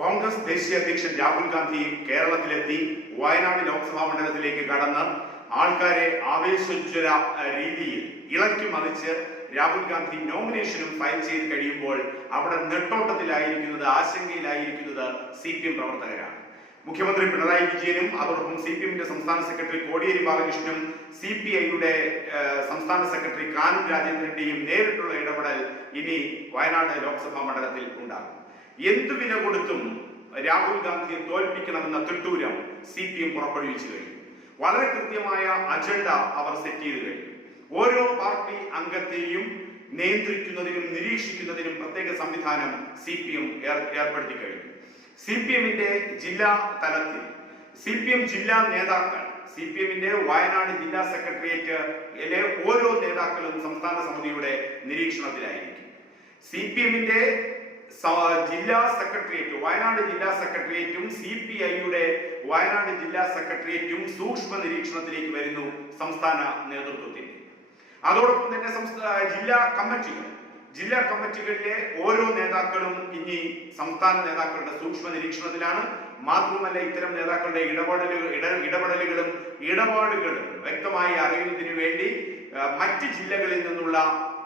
കോൺഗ്രസ് ദേശീയ അധ്യക്ഷൻ രാഹുൽ ഗാന്ധി കേരളത്തിലെത്തി വയനാട് ലോക്സഭാ മണ്ഡലത്തിലേക്ക് കടന്ന് ആൾക്കാരെ ആവേശോജ്വല രീതിയിൽ ഇളക്കി മറിച്ച് രാഹുൽ ഗാന്ധി നോമിനേഷനും ഫയൽ ചെയ്ത് കഴിയുമ്പോൾ അവിടെ നെട്ടോട്ടത്തിലായിരിക്കുന്നത് ആശങ്കയിലായിരിക്കുന്നത് സി പി എം പ്രവർത്തകരാണ്. മുഖ്യമന്ത്രി പിണറായി വിജയനും അതോടൊപ്പം സി പി എമ്മിന്റെ സംസ്ഥാന സെക്രട്ടറി കോടിയേരി ബാലകൃഷ്ണനും സി പി ഐയുടെ സംസ്ഥാന സെക്രട്ടറി കാനം രാജേന്ദ്രന്റെയും നേരിട്ടുള്ള ഇടപെടൽ ഇനി വയനാട് ലോക്സഭാ മണ്ഡലത്തിൽ ഉണ്ടാകും. എന്തു വില കൊടുത്തും രാഹുൽ ഗാന്ധിയെ തോൽപ്പിക്കണമെന്ന തിട്ടൂരം സി പി എം പുറപ്പെടുവിച്ചു കഴിഞ്ഞു. വളരെ കൃത്യമായ അജണ്ട അവർ സെറ്റ് ചെയ്ത് കഴിഞ്ഞു. ഓരോ പാർട്ടി അംഗത്തെയും നിയന്ത്രിക്കുന്നതിനും നിരീക്ഷിക്കുന്നതിനും പ്രത്യേക സംവിധാനം സി പി എം ഏർപ്പെടുത്തി കഴിഞ്ഞു. സി പി എമ്മിന്റെ ജില്ലാ തലത്തിൽ സി പി എം ജില്ലാ നേതാക്കൾ സി പി എമ്മിന്റെ വയനാട് ജില്ലാ സെക്രട്ടേറിയറ്റിലെ ഓരോ നേതാക്കളും സംസ്ഥാന സമിതിയുടെ നിരീക്ഷണത്തിലായിരിക്കും. സി പി എമ്മിന്റെ ജില്ലാ സെക്രട്ടേറിയറ്റ് വയനാട് ജില്ലാ സെക്രട്ടേറിയറ്റും സി പി ഐയുടെ വയനാട് ജില്ലാ സെക്രട്ടേറിയറ്റും സൂക്ഷ്മ നിരീക്ഷണത്തിലേക്ക് വരുന്നു സംസ്ഥാന നേതൃത്വത്തിൽ. അതോടൊപ്പം തന്നെ ജില്ലാ കമ്മിറ്റികൾ. ജില്ലാ കമ്മിറ്റികളിലെ ഓരോ നേതാക്കളും ഇനി സംസ്ഥാന നേതാക്കളുടെ സൂക്ഷ്മ നിരീക്ഷണത്തിലാണ്. മാത്രമല്ല ഇത്തരം നേതാക്കളുടെ ഇടപെടലുകൾ ഇട- ഇടപെടലുകളും ഇടപാടുകളും വ്യക്തമായി അറിയുന്നതിന് വേണ്ടി മറ്റ് ജില്ലകളിൽ നിന്നുള്ള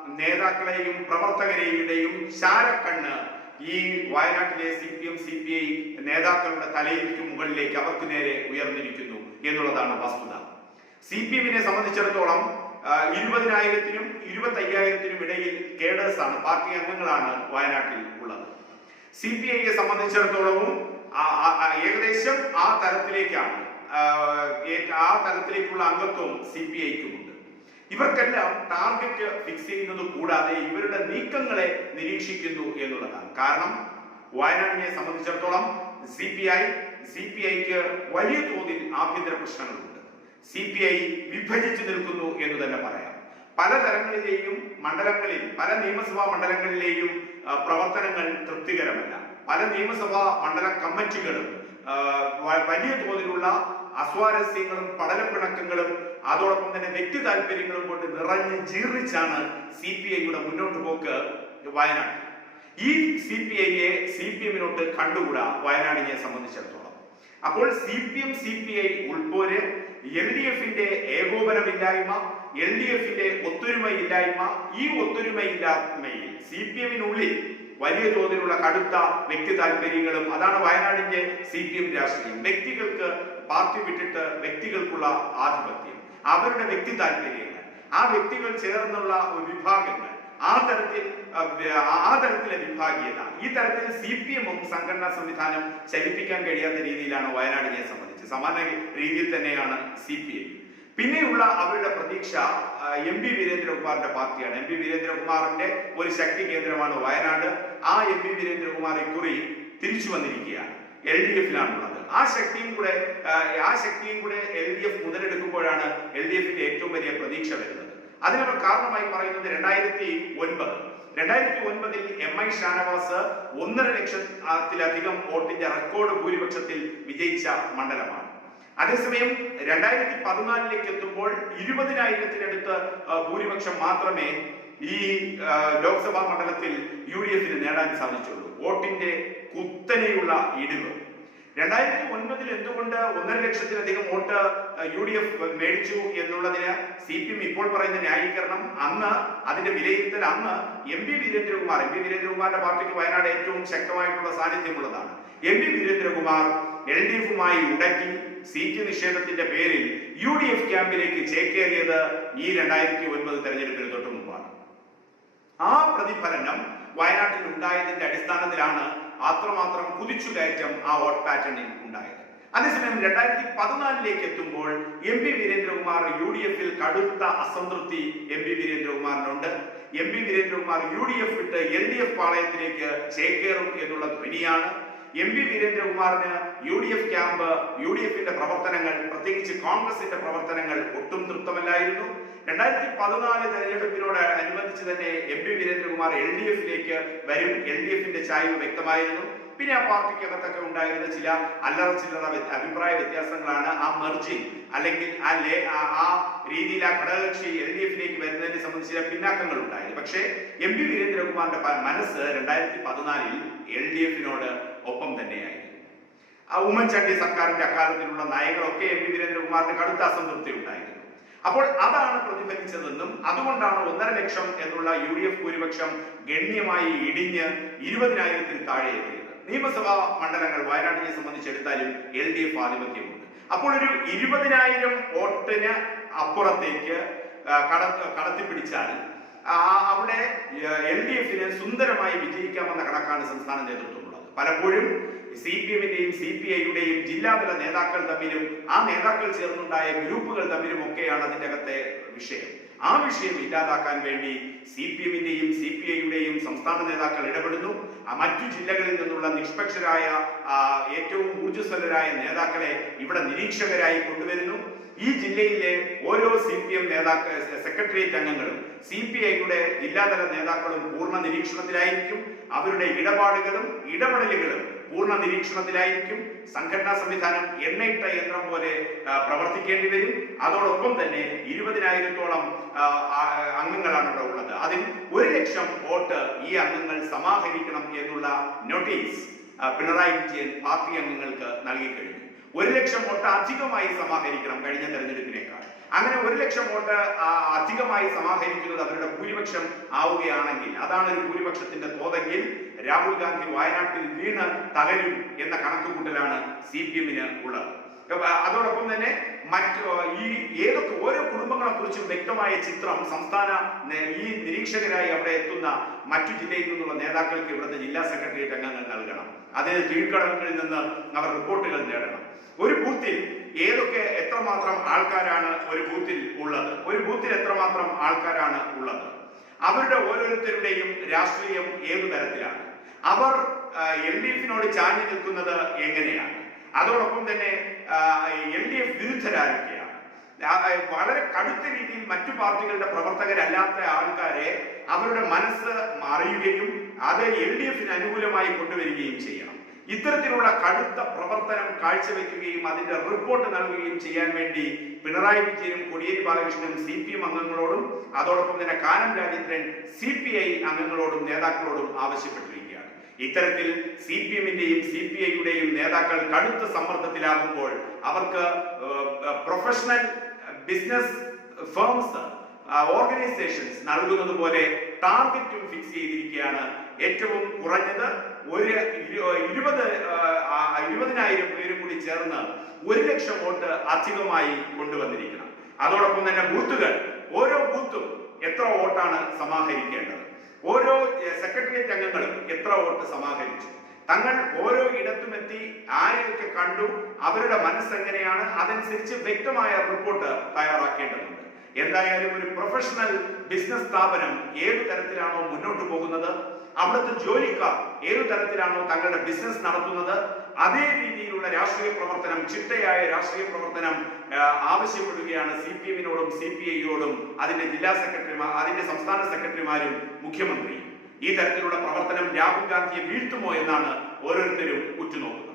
നേതാക്കളെയും പ്രവർത്തകരെയും ശാരക്കണ്ണ് ഈ വയനാട്ടിലെ C P M C P I നേതാക്കളുടെ തലയിലേക്ക് മുകളിലേക്ക് അവർക്ക് നേരെ ഉയർന്നിരിക്കുന്നു എന്നുള്ളതാണ് വസ്തുത. സി പി എമ്മിനെ സംബന്ധിച്ചിടത്തോളം ഇരുപതിനായിരത്തിനും ഇരുപത്തി അയ്യായിരത്തിനും ഇടയിൽ കേഡേഴ്സ് ആണ് പാർട്ടി അംഗങ്ങളാണ് വയനാട്ടിൽ ഉള്ളത്. സി പി ഐയെ സംബന്ധിച്ചിടത്തോളവും ഏകദേശം ആ തലത്തിലേക്കാണ് ആ തലത്തിലേക്കുള്ള അംഗത്വം സി പി ഐക്കുമുണ്ട് ഇവർക്കെല്ലാം ടാർഗറ്റ് ഫിക്സ് ചെയ്യുന്നത് കൂടാതെ ഇവരുടെ നീക്കങ്ങളെ നിരീക്ഷിക്കുന്നു എന്നുള്ളതാണ്. കാരണം വയനാടിനെ സംബന്ധിച്ചിടത്തോളം C P I C P ഐക്ക് വലിയ തോതിൽ ആഭ്യന്തര പ്രശ്നങ്ങളുണ്ട്. സി പി ഐ വിഭജിച്ചു നിൽക്കുന്നു എന്ന് തന്നെ പറയാം. പല തരങ്ങളിലെയും മണ്ഡലങ്ങളിൽ പല നിയമസഭാ മണ്ഡലങ്ങളിലെയും പ്രവർത്തനങ്ങൾ തൃപ്തികരമല്ല. പല നിയമസഭാ മണ്ഡല കമ്മിറ്റികളും വലിയ തോതിലുള്ള അസ്വാരസ്യങ്ങളും പടലപ്പിണക്കങ്ങളും അതോടൊപ്പം തന്നെ വ്യക്തി താല്പര്യങ്ങളും കൊണ്ട് നിറഞ്ഞ് ജീർണിച്ചാണ് സി പി ഐയുടെ മുന്നോട്ട് പോക്ക് വയനാട്. ഈ സി പി ഐയെ സി പി എമ്മിനോട്ട് കണ്ടുകൂടാ വയനാടിനെ സംബന്ധിച്ചിടത്തോളം. അപ്പോൾ C P M C P I ഉൾപ്പോര് L D എഫിന്റെ ഏകോപനമില്ലായ്മ എൽ ഡി എഫിന്റെ ഒത്തൊരുമയില്ലായ്മ ഈ ഒത്തൊരുമയില്ലായ്മയിൽ സി പി എമ്മിനുള്ളിൽ വലിയ തോതിലുള്ള കടുത്ത വ്യക്തി താല്പര്യങ്ങളും അതാണ് വയനാടിന്റെ സി പി എം രാഷ്ട്രീയം. വ്യക്തികൾക്ക് പാർട്ടി വിട്ടിട്ട് വ്യക്തികൾക്കുള്ള ആധിപത്യം. അവരുടെ വ്യക്തി താല്പര്യങ്ങൾ ആ വ്യക്തികൾ ചേർന്നുള്ള ഒരു വിഭാഗങ്ങൾ ആ തരത്തിൽ ആ തരത്തിലെ വിഭാഗീയത ഈ തരത്തിൽ സി പി എമ്മും സംഘടനാ സംവിധാനം ചലിപ്പിക്കാൻ കഴിയാത്ത രീതിയിലാണ് വയനാടിനെ സംബന്ധിച്ച്. സമാന രീതിയിൽ തന്നെയാണ് സി പി എം പിന്നെയുള്ള അവരുടെ പ്രതീക്ഷ എം പി വീരേന്ദ്രകുമാറിന്റെ പാർട്ടിയാണ്. എം പി വീരേന്ദ്രകുമാറിന്റെ ഒരു ശക്തി കേന്ദ്രമാണ് വയനാട്. ആ എം പി വീരേന്ദ്രകുമാർ ഇക്കുറി തിരിച്ചു വന്നിരിക്കുകയാണ്. എൽ ഡി എഫിലാണുള്ളത് ആ ശക്തിയും കൂടെ ആ, ശക്തിയും കൂടെ എൽ ഡി എഫ് മുതലെടുക്കുമ്പോഴാണ് എൽ ഡി എഫിന്റെ ഏറ്റവും വലിയ പ്രതീക്ഷ വരുന്നത്. അതിനവർ കാരണമായി പറയുന്നത് രണ്ടായിരത്തി ഒൻപത്. രണ്ടായിരത്തി ഒൻപതിൽ എം ഐ ഷാനവാസ് ഒന്നര ലക്ഷത്തിലധികം വോട്ടിന്റെ റെക്കോർഡ് ഭൂരിപക്ഷത്തിൽ വിജയിച്ച മണ്ഡലമാണ്. അതേസമയം രണ്ടായിരത്തി പതിനാലിലേക്ക് എത്തുമ്പോൾ ഇരുപതിനായിരത്തിനടുത്ത് ഭൂരിപക്ഷം മാത്രമേ ഈ ലോക്സഭാ മണ്ഡലത്തിൽ യു ഡി എഫിന് നേടാൻ സാധിച്ചുള്ളൂ. വോട്ടിന്റെ കുത്തനെയുള്ള ഇടിവ്. രണ്ടായിരത്തി ഒൻപതിൽ എന്തുകൊണ്ട് ഒന്നര ലക്ഷത്തിലധികം വോട്ട് യു ഡി എഫ് മേടിച്ചു എന്നുള്ളതിന് സി പി എം ഇപ്പോൾ പറയുന്ന ന്യായീകരണം അന്ന് അതിന്റെ വിലയിരുത്തൽ അന്ന് M P Veerendrakumar M P വീരേന്ദ്രകുമാറിന്റെ പാർട്ടിക്ക് വയനാട് ഏറ്റവും ശക്തമായിട്ടുള്ള സാന്നിധ്യമുള്ളതാണ്. M P Veerendrakumar L D എഫുമായി ഉടക്കി സീറ്റ് നിഷേധത്തിന്റെ പേരിൽ യു ഡി എഫ് ക്യാമ്പിലേക്ക് ചേക്കേറിയത് ഈ രണ്ടായിരത്തി ഒൻപത് തെരഞ്ഞെടുപ്പിന് തൊട്ടു മുമ്പാണ് ആ പ്രതിഫലനം വയനാട്ടിൽ ഉണ്ടായതിന്റെ അടിസ്ഥാനത്തിലാണ് അത്രമാത്രം കുതിച്ചുകയറ്റം ആ വോട്ട് പാറ്റേണിൽ ഉണ്ടായത്. അതേസമയം രണ്ടായിരത്തി പതിനാലിലേക്ക് എത്തുമ്പോൾ M P Veerendrakumar U D എഫിൽ കടുത്ത അസംതൃപ്തി M P വീരേന്ദ്രകുമാറിനുണ്ട്. M P Veerendrakumar U D F വിട്ട് എൽ ഡി എഫ് പാളയത്തിലേക്ക് ചേക്കേറും എന്നുള്ള ധ്വനിയാണ് M P വീരേന്ദ്രകുമാറിന് U D F camp U D എഫിന്റെ പ്രവർത്തനങ്ങൾ പ്രത്യേകിച്ച് കോൺഗ്രസിന്റെ പ്രവർത്തനങ്ങൾ ഒട്ടും തൃപ്തമല്ലായിരുന്നു. രണ്ടായിരത്തി പതിനാല് തെരഞ്ഞെടുപ്പിനോട് അനുബന്ധിച്ച് തന്നെ M P Veerendrakumar L D എഫിലേക്ക് വരും. എൽ ഡി എഫിന്റെ ചായ്വ് വ്യക്തമായിരുന്നു. പിന്നെ ആ പാർട്ടിക്കകത്തൊക്കെ ഉണ്ടായിരുന്ന ചില അല്ലറ ചില്ലറ അഭിപ്രായ വ്യത്യാസങ്ങളാണ് ആ മെർജിങ് അല്ലെങ്കിൽ ആ ലേ ആ- രീതിയിൽ ആ ഘടകകക്ഷി എൽ ഡി എഫിലേക്ക് വരുന്നതിനെ സംബന്ധിച്ച് ചില പിന്നാക്കങ്ങൾ ഉണ്ടായത് പക്ഷേ എം പി വീരേന്ദ്രകുമാറിന്റെ മനസ്സ് രണ്ടായിരത്തി പതിനാലിൽ എൽ ഡി എഫിനോട് ഒപ്പം തന്നെയായിരുന്നു. ആ ഉമ്മൻചാണ്ടി സർക്കാരിന്റെ അക്കാലത്തിലുള്ള നയങ്ങളൊക്കെ എം പി വീരേന്ദ്രകുമാറിന് കടുത്ത അസംതൃപ്തി ഉണ്ടായിരുന്നു. അപ്പോൾ അതാണ് പ്രതിഫലിച്ചതെന്നും അതുകൊണ്ടാണ് ഒന്നര ലക്ഷം എന്നുള്ള യു ഡി എഫ് ഭൂരിപക്ഷം ഗണ്യമായി ഇടിഞ്ഞ് ഇരുപതിനായിരത്തിൽ താഴെ എത്തിയത്. നിയമസഭാ മണ്ഡലങ്ങൾ വയനാടിനെ സംബന്ധിച്ചെടുത്താലും എൽ ഡി എഫ് ആധിപത്യമുണ്ട്. അപ്പോൾ ഒരു ഇരുപതിനായിരം വോട്ടിന് അപ്പുറത്തേക്ക് കടത്തി കട- കടത്തിപ്പിടിച്ചാൽ അവിടെ എൽ ഡി എഫിന് സുന്ദരമായി വിജയിക്കാമെന്ന കണക്കാണ് സംസ്ഥാന നേതൃത്വമുള്ളത് പലപ്പോഴും സി പി എമ്മിന്റെയും സി പി ഐയുടെയും ജില്ലാതല നേതാക്കൾ തമ്മിലും ആ നേതാക്കൾ ചേർന്നുണ്ടായ ഗ്രൂപ്പുകൾ തമ്മിലും ഒക്കെയാണ് അതിന്റെ അകത്തെ വിഷയം. ആ വിഷയം ഇല്ലാതാക്കാൻ വേണ്ടി സി പി എമ്മിന്റെയും സി പി ഐയുടെയും സംസ്ഥാന നേതാക്കൾ ഇടപെടുന്നു. മറ്റു ജില്ലകളിൽ നിന്നുള്ള നിഷ്പക്ഷരായ ഏറ്റവും ഊർജസ്വലരായ നേതാക്കളെ ഇവിടെ നിരീക്ഷകരായി കൊണ്ടുവരുന്നു. ഈ ജില്ലയിലെ ഓരോ സി പി എം നേതാക്കൾ സെക്രട്ടേറിയറ്റ് അംഗങ്ങളും സി പി ഐയുടെ ജില്ലാതല നേതാക്കളും പൂർണ നിരീക്ഷണത്തിലായിരിക്കും. അവരുടെ ഇടപാടുകളും ഇടപെടലുകളും പൂർണ നിരീക്ഷണത്തിലായിരിക്കും. സംഘടനാ സംവിധാനം എണ്ണയിട്ട യന്ത്രം പോലെ പ്രവർത്തിക്കേണ്ടി വരും. അതോടൊപ്പം തന്നെ ഇരുപതിനായിരത്തോളം അംഗങ്ങളാണ് ഇവിടെ ഉള്ളത്. അതിൽ ഒരു ലക്ഷം വോട്ട് ഈ അംഗങ്ങൾ സമാഹരിക്കണം എന്നുള്ള നോട്ടീസ് പിണറായി വിജയൻ പാർട്ടി അംഗങ്ങൾക്ക് നൽകിക്കഴിഞ്ഞു ഒരു ലക്ഷം വോട്ട് അധികമായി സമാഹരിക്കണം കഴിഞ്ഞ തെരഞ്ഞെടുപ്പിനേക്കാൾ. അങ്ങനെ ഒരു ലക്ഷം വോട്ട് അധികമായി സമാഹരിക്കുന്നത് അവരുടെ ഭൂരിപക്ഷം ആവുകയാണെങ്കിൽ അതാണ് ഒരു ഭൂരിപക്ഷത്തിന്റെ തോതെങ്കിൽ രാഹുൽ ഗാന്ധി വയനാട്ടിൽ വീണ് തകരും എന്ന കണക്കുകൂട്ടലാണ് സി പി എമ്മിന് ഉള്ളത്. അതോടൊപ്പം തന്നെ മറ്റ് ഈ ഏതൊക്കെ ഓരോ കുടുംബങ്ങളെ കുറിച്ചും വ്യക്തമായ ചിത്രം സംസ്ഥാന ഈ നിരീക്ഷകരായി അവിടെ എത്തുന്ന മറ്റു ജില്ലയിൽ നിന്നുള്ള നേതാക്കൾക്ക് ഇവിടുത്തെ ജില്ലാ സെക്രട്ടേറിയറ്റ് അംഗങ്ങൾ നൽകണം. അതിന് കീഴ്ഘടകങ്ങളിൽ നിന്ന് അവർ റിപ്പോർട്ടുകൾ നേടണം. ഒരു ബൂത്തിൽ ഏതൊക്കെ എത്രമാത്രം ആൾക്കാരാണ് ഒരു ബൂത്തിൽ ഉള്ളത്? ഒരു ബൂത്തിൽ എത്രമാത്രം ആൾക്കാരാണ് ഉള്ളത്? അവരുടെ ഓരോരുത്തരുടെയും രാഷ്ട്രീയം ഏതു തരത്തിലാണ്? അവർ എൽ ഡി എഫിനോട് ചാഞ്ഞു നിൽക്കുന്നത് എങ്ങനെയാണ്? അതോടൊപ്പം തന്നെ എൽ ഡി എഫ് വിരുദ്ധരാരൊക്കെയാണ് വളരെ കടുത്ത രീതിയിൽ മറ്റു പാർട്ടികളുടെ പ്രവർത്തകരല്ലാത്ത ആൾക്കാരെ അവരുടെ മനസ്സ് അറിയുകയും അത് എൽ ഡി എഫിന് അനുകൂലമായി കൊണ്ടുവരികയും ചെയ്യണം ഇത്തരത്തിലുള്ള കടുത്ത പ്രവർത്തനം കാഴ്ചവെക്കുകയും അതിന്റെ റിപ്പോർട്ട് നൽകുകയും ചെയ്യാൻ വേണ്ടി പിണറായി വിജയനും കോടിയേരി ബാലകൃഷ്ണനും സി പി എം അംഗങ്ങളോടും അതോടൊപ്പം തന്നെ Kanam Rajendran C P I അംഗങ്ങളോടും നേതാക്കളോടും ആവശ്യപ്പെട്ടിരിക്കുകയാണ്. ഇത്തരത്തിൽ സി പി എമ്മിന്റെയും സി പി ഐയുടെയും നേതാക്കൾ കടുത്ത സമ്മർദ്ദത്തിലാകുമ്പോൾ അവർക്ക് പ്രൊഫഷണൽ ബിസിനസ് ഫേംസ് ഓർഗനൈസേഷൻസ് നൽകുന്നത് പോലെ ടാർഗറ്റും ഫിക്സ് ചെയ്തിരിക്കുകയാണ് ഏറ്റവും കുറഞ്ഞത്. ഒരു ഇരു- ഇരുപത് ഇരുപതിനായിരം പേരും കൂടി ചേർന്ന് ഒരു ലക്ഷം വോട്ട് അധികമായി കൊണ്ടുവന്നിരിക്കണം. അതോടൊപ്പം തന്നെ ബൂത്തുകൾ. ഓരോ ബൂത്തും എത്ര വോട്ടാണ് സമാഹരിക്കേണ്ടത്? ഓരോ സെക്രട്ടേറിയറ്റ് അംഗങ്ങളും എത്ര വോട്ട് സമാഹരിച്ചു? തങ്ങൾ ഓരോ ഇടത്തുമെത്തി ആരെയൊക്കെ കണ്ടു? അവരുടെ മനസ്സ് എങ്ങനെയാണ് അതനുസരിച്ച് വ്യക്തമായ റിപ്പോർട്ട് തയ്യാറാക്കേണ്ടതുണ്ട്. എന്തായാലും ഒരു പ്രൊഫഷണൽ ബിസിനസ് സ്ഥാപനം ഏത് തരത്തിലാണോ മുന്നോട്ട് പോകുന്നത്? അവിടുത്തെ ജോലിക്കാർ ഏതു തരത്തിലാണോ തങ്ങളുടെ ബിസിനസ് നടത്തുന്നത് അതേ രീതിയിലുള്ള രാഷ്ട്രീയ പ്രവർത്തനം ചിട്ടയായ രാഷ്ട്രീയ പ്രവർത്തനം ആവശ്യപ്പെടുകയാണ് സി പി എമ്മിനോടും സി പി ഐയോടും അതിന്റെ ജില്ലാ സെക്രട്ടറിമാർ അതിന്റെ സംസ്ഥാന സെക്രട്ടറിമാരും മുഖ്യമന്ത്രിയും. ഈ തരത്തിലുള്ള പ്രവർത്തനം രാഹുൽ ഗാന്ധിയെ വീഴ്ത്തുമോ എന്നാണ് ഓരോരുത്തരും ഉറ്റുനോക്കുന്നത്.